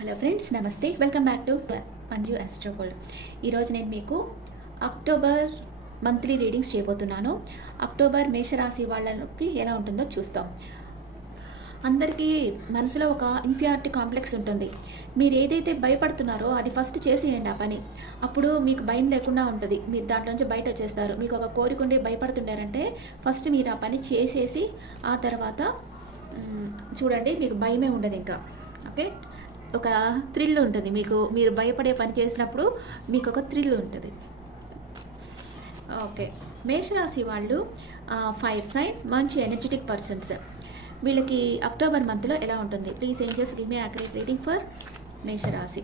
Hello friends నమస్తే. Welcome back to Manju astrogold ఈరోజు నేను మీకు అక్టోబర్ మంత్లీ రీడింగ్స్ చేయబోతున్నాను. అక్టోబర్ మేషరాశి వాళ్ళకి ఎలా ఉంటుందో చూస్తాం. అందరికీ మనసులో ఒక ఇన్ఫియారిటీ కాంప్లెక్స్ ఉంటుంది. మీరు ఏదైతే భయపడుతున్నారో అది ఫస్ట్ చేసేయండి ఆ పని. అప్పుడు మీకు భయం లేకుండా ఉంటుంది. మీరు దాంట్లోంచి బయట వచ్చేస్తారు. మీకు ఒక కోరిక ఉండి భయపడుతుంటారంటే ఫస్ట్ మీరు ఆ పని చేసేసి ఆ తర్వాత చూడండి మీకు భయమే ఉండదు ఇంకా. ఓకే? ఒక థ్రిల్ ఉంటుంది. మీకు మీరు భయపడే పని చేసినప్పుడు మీకు ఒక థ్రిల్ ఉంటుంది. ఓకే. మేషరాశి వాళ్ళు ఫైర్ సైన్ మంచి ఎనర్జెటిక్ పర్సన్స్ వీళ్ళకి అక్టోబర్ మంత్లో ఎలా ఉంటుంది? Please angels give me accurate reading for మేషరాశి.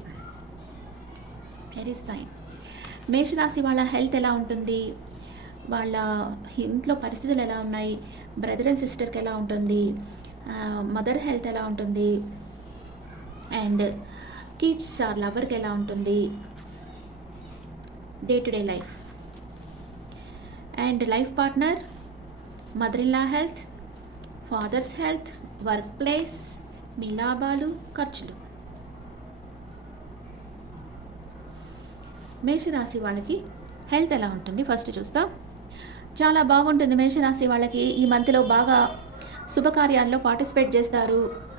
ఎరీ సైన్ మేషరాశి వాళ్ళ హెల్త్ ఎలా ఉంటుంది? వాళ్ళ ఇంట్లో పరిస్థితులు ఎలా ఉన్నాయి? బ్రదర్ అండ్ సిస్టర్కి ఎలా ఉంటుంది? మదర్ హెల్త్ ఎలా ఉంటుంది? అండ్ కిడ్స్ ఆర్ లవర్కి ఎలా ఉంటుంది? Day to day life. And life partner mother in law health father's health work place మీ లాభాలు ఖర్చులు. మేషరాశి వాళ్ళకి హెల్త్ ఎలా ఉంటుంది? ఫస్ట్ చూస్తాం. చాలా బాగుంటుంది మేషరాశి వాళ్ళకి. ఈ మంత్లో బాగా శుభకార్యాల్లో పార్టిసిపేట్ చేస్తారు.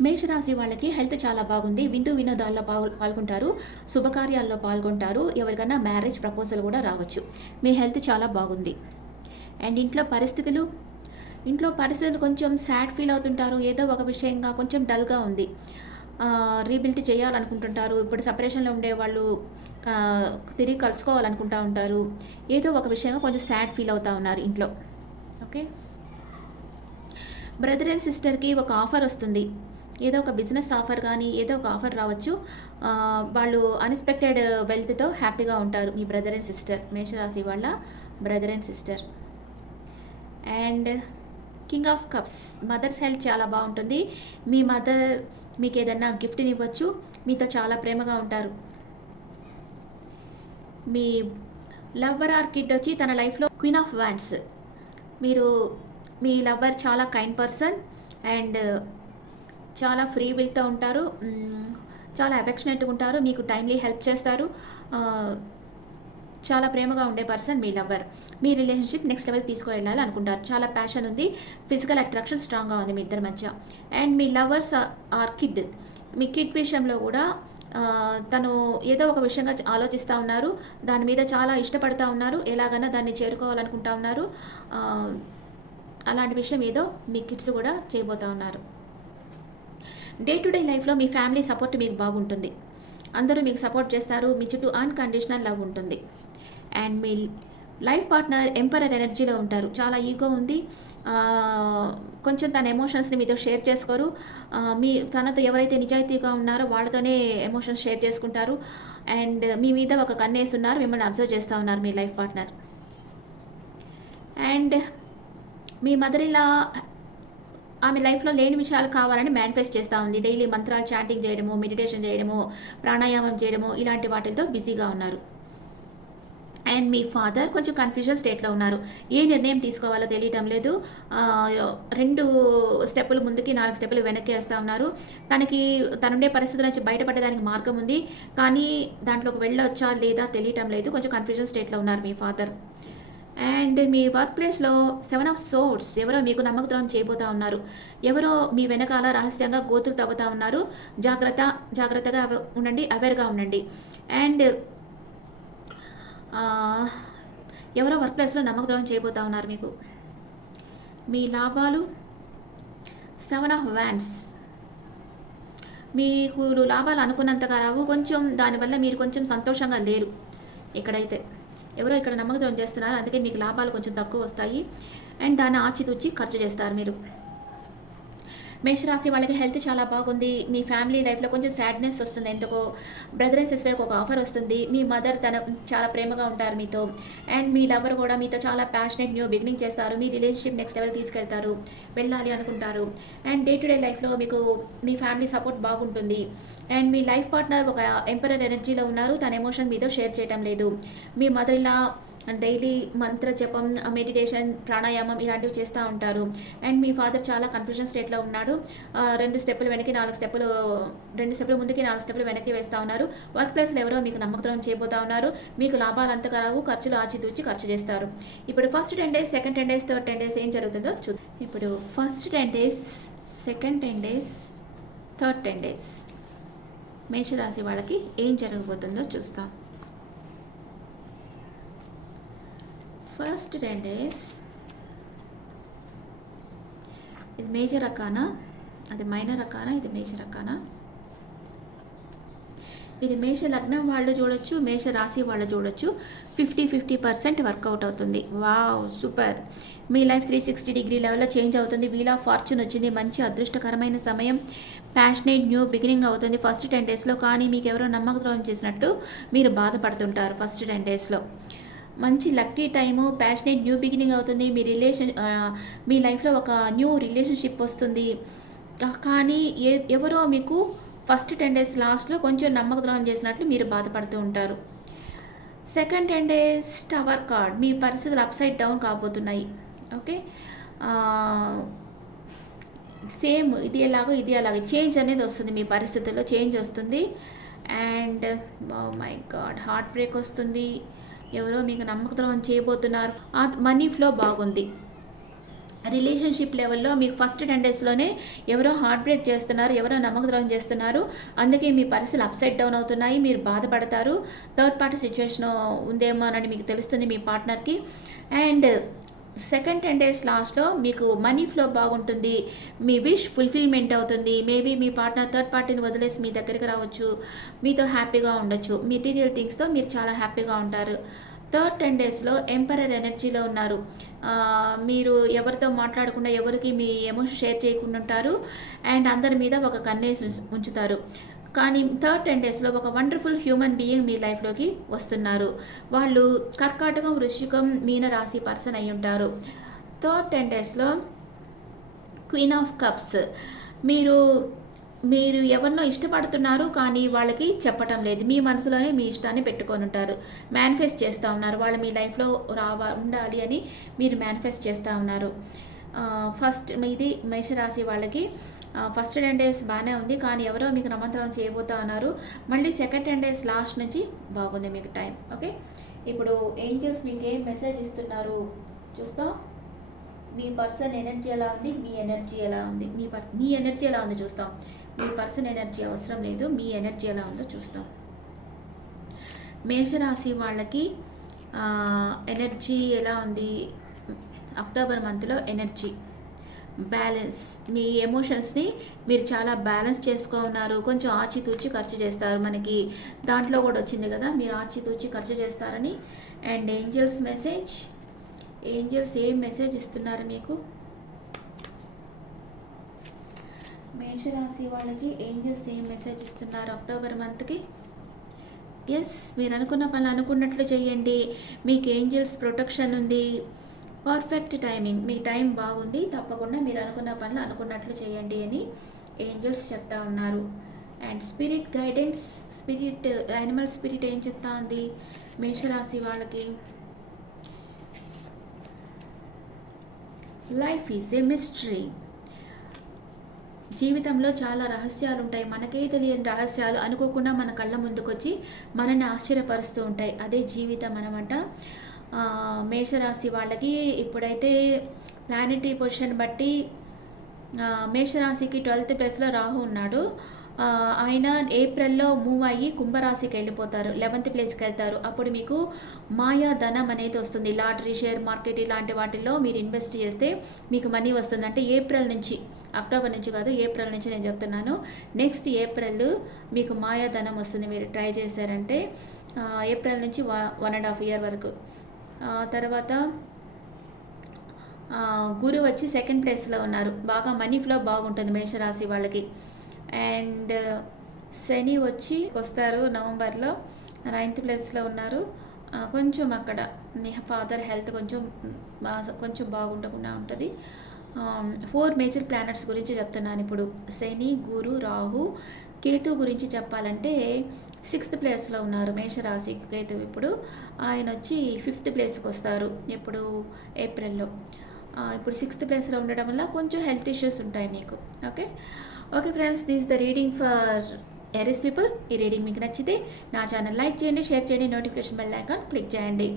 మేషరాశి వాళ్ళకి హెల్త్ చాలా బాగుంది. విందు వినోదాల్లో పాల్గొంటారు. శుభకార్యాల్లో పాల్గొంటారు. ఎవరికైనా మ్యారేజ్ ప్రపోజల్ కూడా రావచ్చు. మీ హెల్త్ చాలా బాగుంది. అండ్ ఇంట్లో పరిస్థితులు? ఇంట్లో పరిస్థితులు కొంచెం సాడ్ ఫీల్ అవుతుంటారు. ఏదో ఒక విషయంగా కొంచెం డల్గా ఉంది. రీబిల్ట్ చేయాలనుకుంటుంటారు. ఇప్పుడు సపరేషన్లో ఉండే వాళ్ళు తిరిగి కలుసుకోవాలనుకుంటా ఉంటారు. ఏదో ఒక విషయంగా కొంచెం సాడ్ ఫీల్ అవుతూ ఉన్నారు ఇంట్లో. ఓకే? బ్రదర్ అండ్ సిస్టర్కి ఒక ఆఫర్ వస్తుంది. ఏదో ఒక బిజినెస్ ఆఫర్ కానీ ఏదో ఒక ఆఫర్ రావచ్చు. వాళ్ళు అన్ఎక్స్పెక్టెడ్ వెల్త్తో హ్యాపీగా ఉంటారు మీ బ్రదర్ అండ్ సిస్టర్. మేషరాశి వాళ్ళ brother and sister. And king of cups. Mother's health చాలా బాగుంటుంది. మీ మదర్ మీకు ఏదన్నా గిఫ్ట్ని ఇవ్వచ్చు. మీతో చాలా ప్రేమగా ఉంటారు. మీ లవ్వర్ ఆర్ కిడ్ వచ్చి తన లైఫ్లో క్వీన్ ఆఫ్ వ్యాన్స్ మీరు మీ లవ్వర్ చాలా కైండ్ పర్సన్. అండ్ చాలా ఫ్రీ విల్తో ఉంటారు. చాలా అఫెక్షనేట్గా ఉంటారు. మీకు టైమ్లీ హెల్ప్ చేస్తారు. చాలా ప్రేమగా ఉండే పర్సన్ మీ లవ్వర్ మీ రిలేషన్షిప్ నెక్స్ట్ లెవెల్ తీసుకువెళ్ళాలి అనుకుంటారు. చాలా ప్యాషన్ ఉంది. ఫిజికల్ అట్రాక్షన్ స్ట్రాంగ్గా ఉంది మీ ఇద్దరి మధ్య. అండ్ మీ లవర్స్ ఆర్ కిడ్ మీ కిడ్ విషయంలో కూడా తను ఏదో ఒక విషయంగా ఆలోచిస్తూ ఉన్నారు. దాని మీద చాలా ఇష్టపడతా ఉన్నారు. ఎలాగైనా దాన్ని చేరుకోవాలనుకుంటా ఉన్నారు. అలాంటి విషయం ఏదో మీ కిడ్స్ కూడా చేయబోతా ఉన్నారు. డే టు డే లైఫ్లో మీ ఫ్యామిలీ సపోర్ట్ మీకు బాగుంటుంది. అందరూ మీకు సపోర్ట్ చేస్తారు. మీ చుట్టూ అన్కండిషనల్ లవ్ ఉంటుంది. అండ్ మీ లైఫ్ పార్ట్నర్ ఎంపరర్ ఎనర్జీలో ఉంటారు. చాలా ఈగో ఉంది. కొంచెం తన ఎమోషన్స్ని మీతో షేర్ చేసుకోరు. మీ తనతో ఎవరైతే నిజాయితీగా ఉన్నారో వాళ్ళతోనే ఎమోషన్స్ షేర్ చేసుకుంటారు. అండ్ మీ మీద ఒక కన్నేస్తున్నారు ఉన్నారు. మిమ్మల్ని అబ్జర్వ్ చేస్తూ ఉన్నారు మీ లైఫ్ పార్ట్నర్. అండ్ మీ మదర్ ఇలా ఆమె లైఫ్లో లేని విషయాలు కావాలని మేనిఫెస్ట్ చేస్తూ ఉంది. డైలీ మంత్రాలు చాటింగ్ చేయడము మెడిటేషన్ చేయడము ప్రాణాయామం చేయడము ఇలాంటి వాటితో బిజీగా ఉన్నారు. అండ్ మీ ఫాదర్ కొంచెం కన్ఫ్యూజన్ స్టేట్లో ఉన్నారు. ఏ నిర్ణయం తీసుకోవాలో తెలియటం లేదు. రెండు స్టెప్పులు ముందుకి నాలుగు స్టెప్పులు వెనక్కి వేస్తూ ఉన్నారు. తనకి తనుండే పరిస్థితుల నుంచి బయటపడడానికి మార్గం ఉంది. కానీ దాంట్లోకి వెళ్ళొచ్చా లేదా తెలియటం లేదు. కొంచెం కన్ఫ్యూజన్ స్టేట్లో ఉన్నారు మీ ఫాదర్. అండ్ మీ వర్క్ ప్లేస్లో సెవెన్ ఆఫ్ సోర్స్ ఎవరో మీకు నమ్మకద్రోహం చేయబోతా ఉన్నారు. ఎవరో మీ వెనకాల రహస్యంగా గోతులు తవ్వుతా ఉన్నారు. జాగ్రత్త జాగ్రత్తగా ఉండండి అవేర్గా ఉండండి. అండ్ ఎవరో వర్క్ ప్లేస్లో నమ్మకద్రోహం చేయబోతా ఉన్నారు మీకు. మీ లాభాలు సెవెన్ ఆఫ్ వ్యాన్స్ మీకు లాభాలు అనుకున్నంతగా రావు. కొంచెం దానివల్ల మీరు కొంచెం సంతోషంగా లేరు. ఇక్కడైతే ఎవరో ఇక్కడ నమ్మకద్రోహం చేస్తున్నారు. అందుకే మీకు లాభాలు కొంచెం తక్కువ వస్తాయి. అండ్ దాన్ని ఆచితూచి ఖర్చు చేస్తారు మీరు. మేషరాశి వాళ్ళకి హెల్త్ చాలా బాగుంది. మీ ఫ్యామిలీ లైఫ్లో కొంచెం సాడ్నెస్ వస్తుంది. ఎందుకో బ్రదర్ అండ్ సిస్టర్కి ఒక ఆఫర్ వస్తుంది. మీ మదర్ తన చాలా ప్రేమగా ఉంటారు మీతో. అండ్ మీ లవర్ కూడా మీతో చాలా ప్యాషనెట్ న్యూ బిగినింగ్ చేస్తారు. మీ రిలేషన్షిప్ నెక్స్ట్ లెవెల్ తీసుకెళ్తారు. వెళ్ళాలి అనుకుంటారు. అండ్ డే టు డే లైఫ్లో మీకు మీ ఫ్యామిలీ సపోర్ట్ బాగుంటుంది. అండ్ మీ లైఫ్ పార్ట్నర్ ఒక ఎంపరర్ ఎనర్జీలో ఉన్నారు. తన ఎమోషన్ మీతో షేర్ చేయటం లేదు. మీ మదర్ ఇలా డైలీ మంత్ర జపం మెడిటేషన్ ప్రాణాయామం ఇలాంటివి చేస్తూ ఉంటారు. అండ్ మీ ఫాదర్ చాలా కన్ఫ్యూజన్ స్టేట్లో ఉన్నాడు. రెండు స్టెప్పులు వెనక్కి నాలుగు స్టెప్పులు రెండు స్టెప్పులు ముందుకి నాలుగు స్టెప్పులు వెనక్కి వేస్తూ ఉన్నారు. వర్క్ ప్లేస్లో ఎవరో మీకు నమ్మకం చేయబోతా ఉన్నారు. మీకు లాభాలు అంతగా రావు ఖర్చులు ఆచితూచి ఖర్చు చేస్తారు. ఇప్పుడు first ten days second ten days third ten days ఏం జరుగుతుందో చూ ఇప్పుడు first ten days second ten days third ten days మేషరాశి వాళ్ళకి ఏం జరగబోతుందో చూస్తాం. ఫస్ట్ టెన్ డేస్ ఇది మేజర్ రకానా? అది మైనర్ రకానా? ఇది మేజర్ రకానా? ఇది మేష లగ్నం వాళ్ళు చూడొచ్చు మేష రాశి వాళ్ళు చూడొచ్చు. ఫిఫ్టీ ఫిఫ్టీ పర్సెంట్ వర్కౌట్ అవుతుంది. Wow super. మీ లైఫ్ త్రీ సిక్స్టీ డిగ్రీ లెవెల్లో చేంజ్ అవుతుంది. వీల్ ఆఫ్ ఫార్చ్యూన్ వచ్చింది. మంచి అదృష్టకరమైన సమయం. ప్యాషనేట్ న్యూ బిగినింగ్ అవుతుంది. ఫస్ట్ టెన్ డేస్లో కానీ మీకు ఎవరో నమ్మక ద్రోహం చేసినట్టు మీరు బాధపడుతుంటారు ఫస్ట్ టెన్ డేస్లో. మంచి lucky time passionate new beginning అవుతుంది. మీ రిలేషన్ మీ లైఫ్లో ఒక న్యూ రిలేషన్షిప్ వస్తుంది. కానీ ఏ ఎవరో మీకు ఫస్ట్ టెన్ డేస్ లాస్ట్లో కొంచెం నమ్మక ద్రోహం చేసినట్లు మీరు బాధపడుతూ ఉంటారు. Second ten days tower card. మీ పరిస్థితులు అప్సైడ్ డౌన్ కాబోతున్నాయి. ఓకే? సేమ్ ఇది ఎలాగో ఇది అలాగే. చేంజ్ అనేది వస్తుంది మీ పరిస్థితుల్లో. చేంజ్ వస్తుంది. And my God heart break వస్తుంది. ఎవరో మీకు నమ్మకద్రోహం చేయబోతున్నారు. ఆ మనీ ఫ్లో బాగుంది. రిలేషన్షిప్ లెవెల్లో మీకు ఫస్ట్ టెన్ డేస్లోనే ఎవరో హార్ట్ బ్రేక్ చేస్తున్నారు ఎవరో నమ్మకద్రోహం చేస్తున్నారు. అందుకే మీ పరిస్థితులు అప్సైడ్ డౌన్ అవుతున్నాయి మీరు బాధపడతారు. థర్డ్ పార్టీ సిచ్యువేషన్ ఉందేమో అని మీకు తెలుస్తుంది మీ పార్ట్నర్కి అండ్ సెకండ్ టెన్ డేస్ లాస్ట్లో మీకు మనీ ఫ్లో బాగుంటుంది. మీ విష్ ఫుల్ఫిల్మెంట్ అవుతుంది. మేబీ మీ పార్ట్నర్ థర్డ్ పార్టీని వదిలేసి మీ దగ్గరికి రావచ్చు. మీతో హ్యాపీగా ఉండొచ్చు. మెటీరియల్ థింగ్స్తో మీరు చాలా హ్యాపీగా ఉంటారు. థర్డ్ టెన్ డేస్లో ఎంపరర్ ఎనర్జీలో ఉన్నారు. మీరు ఎవరితో మాట్లాడకుండా ఎవరికి మీ ఎమోషన్ షేర్ చేయకుండా ఉంటారు. అండ్ అందరి మీద ఒక కన్నేసి ఉంచుతారు. కానీ థర్డ్ టెన్ డేస్లో ఒక వండర్ఫుల్ హ్యూమన్ బీయింగ్ మీ లైఫ్లోకి వస్తున్నారు. వాళ్ళు కర్కాటకం వృశ్చికం మీన రాశి పర్సన్ అయి ఉంటారు. థర్డ్ టెన్ డేస్లో క్వీన్ ఆఫ్ కప్స్ మీరు మీరు ఎవరినో ఇష్టపడుతున్నారు కానీ వాళ్ళకి చెప్పటం లేదు. మీ మనసులోనే మీ ఇష్టాన్ని పెట్టుకొని ఉంటారు. మేనిఫెస్ట్ చేస్తూ ఉన్నారు. వాళ్ళు మీ లైఫ్లో రావా ఉండాలి అని మీరు మేనిఫెస్ట్ చేస్తూ ఉన్నారు. ఫస్ట్ ఇది మేషరాశి వాళ్ళకి ఫస్ట్ టెన్ డేస్ బాగానే ఉంది కానీ ఎవరో మీకు నమంతరం చేయబోతా ఉన్నారు మళ్ళీ సెకండ్ టెన్ డేస్ లాస్ట్ నుంచి బాగుంది మీకు టైం ఓకే ఇప్పుడు ఏంజల్స్ మీకు ఏం మెసేజ్ ఇస్తున్నారు? చూస్తాం. మీ పర్సన్ ఎనర్జీ ఎలా ఉంది? మీ ఎనర్జీ ఎలా ఉంది? మీ పర్ మీ ఎనర్జీ ఎలా ఉంది చూస్తాం. మీ పర్సన్ ఎనర్జీ అవసరం లేదు మీ ఎనర్జీ ఎలా ఉందో చూస్తాం. మేషరాశి వాళ్ళకి ఎనర్జీ ఎలా ఉంది? అక్టోబర్ మంత్లో ఎనర్జీ బ్యాలెన్స్ మీ ఎమోషన్స్ని మీరు చాలా బ్యాలెన్స్ చేసుకో ఉన్నారు. కొంచెం ఆచితూచి ఖర్చు చేస్తారు మనకి. దాంట్లో కూడా వచ్చింది కదా మీరు ఆచితూచి ఖర్చు చేస్తారని. అండ్ ఏంజల్స్ మెసేజ్ ఏంజల్స్ ఏం మెసేజ్ ఇస్తున్నారు మీకు? మేషరాశి వాళ్ళకి ఏంజల్స్ ఏం మెసేజ్ ఇస్తున్నారు అక్టోబర్ మంత్కి ఎస్ మీరు అనుకున్న పనులు అనుకున్నట్లు చేయండి. మీకు ఏంజల్స్ ప్రొటెక్షన్ ఉంది. Perfect timing. మీ టైం బాగుంది తప్పకుండా మీరు అనుకున్న పనులు అనుకున్నట్లు చేయండి అని ఏంజల్స్ చెప్తా ఉన్నారు. And spirit guidance spirit animal spirit ఏం చెప్తా ఉంది? మేషరాశి వాళ్ళకి. Life is a mystery. జీవితంలో చాలా రహస్యాలు ఉంటాయి. మనకే తెలియని రహస్యాలు అనుకోకుండా మన కళ్ళ ముందుకొచ్చి మనల్ని ఆశ్చర్యపరుస్తూ ఉంటాయి. అదే జీవితం అనమాట. మేషరాశి వాళ్ళకి ఇప్పుడైతే ప్లానెటరీ పొజిషన్ బట్టి మేషరాశికి ట్వెల్త్ ప్లేస్లో రాహు ఉన్నాడు. ఆయన ఏప్రిల్లో మూవ్ అయ్యి కుంభరాశికి వెళ్ళిపోతారు. లెవెంత్ ప్లేస్కి వెళ్తారు. అప్పుడు మీకు మాయా ధనం అనేది వస్తుంది. లాటరీ షేర్ మార్కెట్ ఇలాంటి వాటిల్లో మీరు ఇన్వెస్ట్ చేస్తే మీకు మనీ వస్తుంది. అంటే ఏప్రిల్ నుంచి అక్టోబర్ నుంచి కాదు ఏప్రిల్ నుంచి నేను చెప్తున్నాను. నెక్స్ట్ ఏప్రిల్ మీకు మాయా ధనం వస్తుంది. మీరు ట్రై చేశారంటే ఏప్రిల్ నుంచి వన్ అండ్ హాఫ్ ఇయర్ వరకు. తర్వాత గురు వచ్చి సెకండ్ ప్లేస్లో ఉన్నారు. బాగా మనీ ఫ్లో బాగుంటుంది మేషరాశి వాళ్ళకి. అండ్ శని వచ్చి వస్తారు నవంబర్లో నైన్త్ ప్లేస్లో ఉన్నారు. కొంచెం అక్కడ ఫాదర్ హెల్త్ కొంచెం కొంచెం బాగుండకుండా ఉంటుంది. ఫోర్ మేజర్ ప్లానెట్స్ గురించి చెప్తున్నాను ఇప్పుడు. శని గురు రాహు కేతు గురించి చెప్పాలంటే సిక్స్త్ ప్లేస్లో ఉన్నారు మేషరాశి కేతు ఇప్పుడు. ఆయన వచ్చి ఫిఫ్త్ ప్లేస్కి వస్తారు ఎప్పుడు ఏప్రిల్లో. ఇప్పుడు సిక్స్త్ ప్లేస్లో ఉండడం వల్ల కొంచెం హెల్త్ ఇష్యూస్ ఉంటాయి మీకు. Okay? Okay friends this the reading for Aries people. ఈ రీడింగ్ మీకు నచ్చితే నా ఛానల్ లైక్ చేయండి షేర్ చేయండి నోటిఫికేషన్ బెల్ ఐకాన్ క్లిక్ చేయండి.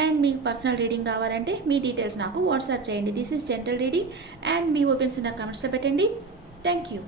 అండ్ మీకు పర్సనల్ రీడింగ్ కావాలంటే మీ డీటెయిల్స్ నాకు వాట్సాప్ చేయండి. This is general reading and me opinions నాకు కమెంట్స్లో పెట్టండి. Thank you.